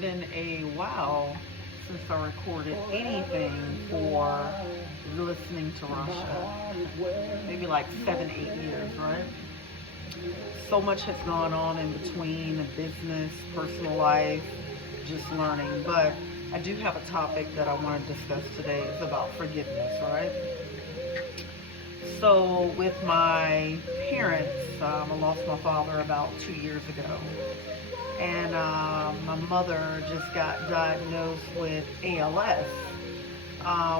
been a while since I recorded anything for listening to Rasha. Maybe like 7, 8 years, right? So much has gone on in between business, personal life, just learning. But I do have a topic that I want to discuss today. It's about forgiveness, right? So, with my parents, I lost my father about 2 years ago. And my mother just got diagnosed with ALS,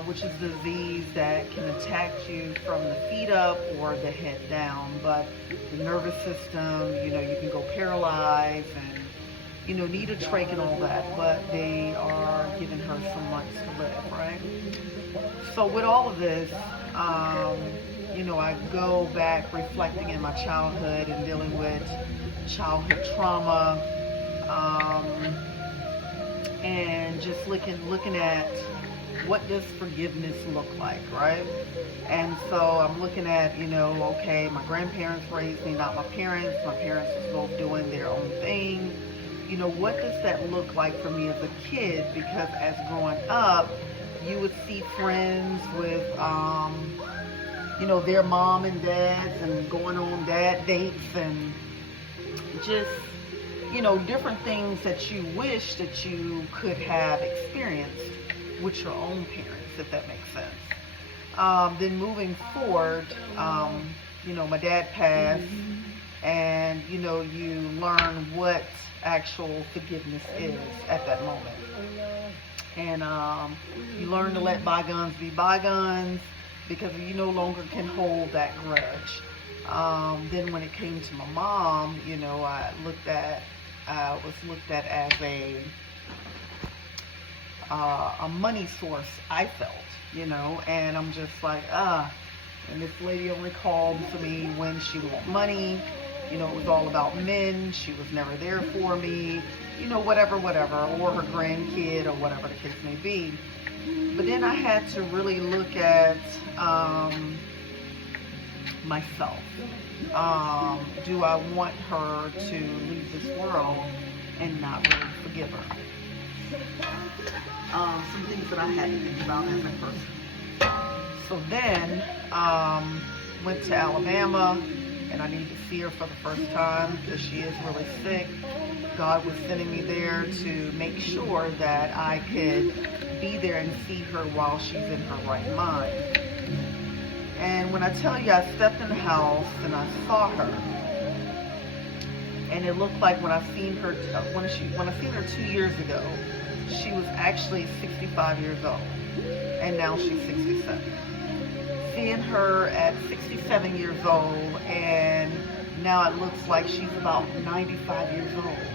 which is a disease that can attack you from the feet up or the head down. But the nervous system, you can go paralyzed and, need a trach and all that. But they are giving her some months to live, right? So with all of this, I go back reflecting in my childhood and dealing with childhood trauma, and just looking at what does forgiveness look like, right? And so I'm looking at, okay, my grandparents raised me, not my parents. My parents was both doing their own thing. What does that look like for me as a kid? Because as growing up, you would see friends with, their mom and dads and going on dad dates and just, different things that you wish that you could have experienced with your own parents, if that makes sense. Then moving forward, my dad passed, and, you learn what actual forgiveness is at that moment. And you learn to let bygones be bygones because you no longer can hold that grudge. Then when it came to my mom, I was looked at as a money source, I felt, and I'm just like, and this lady only called to me when she want money. It was all about men. She was never there for me, whatever, or her grandkid or whatever the case may be. But then I had to really look at myself. Do I want her to leave this world and not really forgive her? Some things that I had to think about as a person. So then, went to Alabama, and I needed to see her for the first time because she is really sick. God was sending me there to make sure that I could be there and see her while she's in her right mind. And when I tell you, I stepped in the house and I saw her, and it looked like when I seen her 2 years ago, she was actually 65 years old, and now she's 67. Seeing her at 67 years old, and now it looks like she's about 95 years old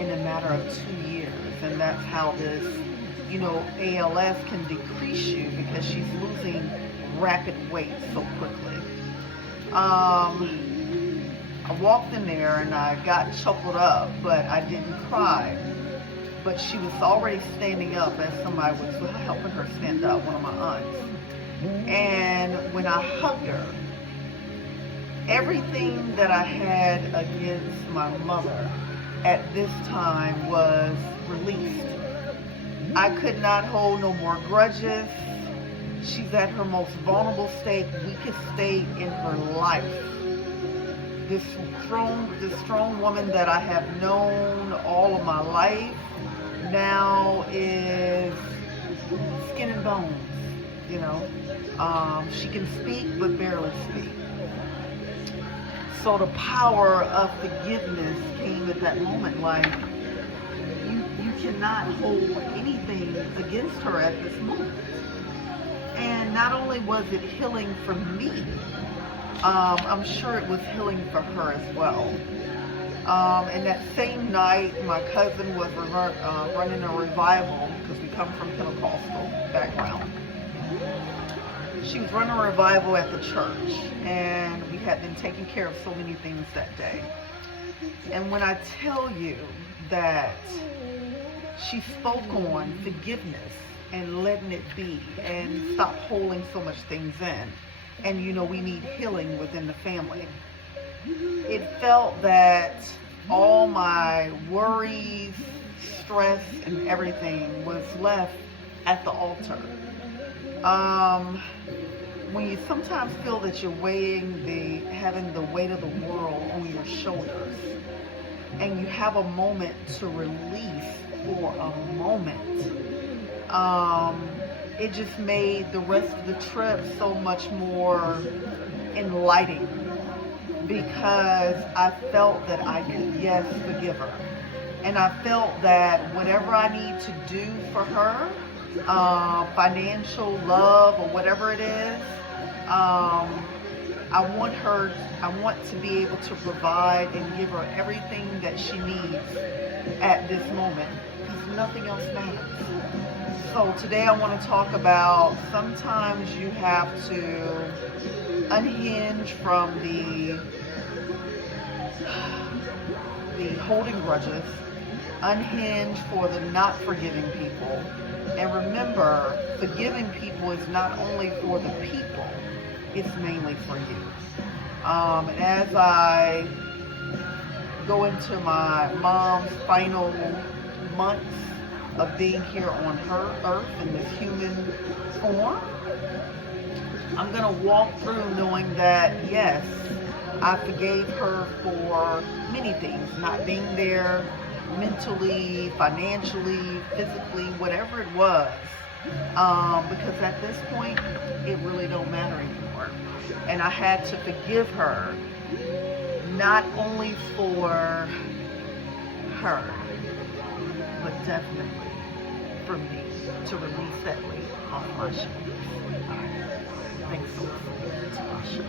in a matter of 2 years. And that's how this, ALS can decrease you because she's losing rapid weight so quickly. I walked in there and I got chuckled up, but I didn't cry. But she was already standing up as somebody was helping her stand up, one of my aunts. And when I hugged her, everything that I had against my mother at this time was released. I could not hold no more grudges. She's at her most vulnerable state, weakest state in her life. This strong woman that I have known all of my life now is skin and bones. She can speak but barely speak. So the power of forgiveness came at that moment. Like, you cannot hold anything against her at this moment. And not only was it healing for me, I'm sure it was healing for her as well. And that same night, my cousin was running a revival, because we come from Pentecostal background. She was running a revival at the church, and we had been taking care of so many things that day. And when I tell you that she spoke on forgiveness and letting it be and stop holding so much things in, and we need healing within the family. It felt that all my worries, stress and everything was left at the altar. When you sometimes feel that you're having the weight of the world on your shoulders, and you have a moment to release for a moment, it just made the rest of the trip so much more enlightening, because I felt that I could, yes, forgive her. And I felt that whatever I need to do for her, financial, love, or whatever it is, I want to be able to provide and give her everything that she needs at this moment, because nothing else matters. So today I want to talk about, sometimes you have to unhinge from the holding grudges, unhinge for the not forgiving people, and remember, forgiving people is not only for the people, it's mainly for you. And as I go into my mom's final months of being here on her earth in this human form, I'm going to walk through knowing that, yes, I forgave her for many things, not being there mentally, financially, physically, whatever it was, because at this point, it really don't matter anymore. And I had to forgive her, not only for her, but definitely for me, to release that weight off my shoulders. Thanks so much.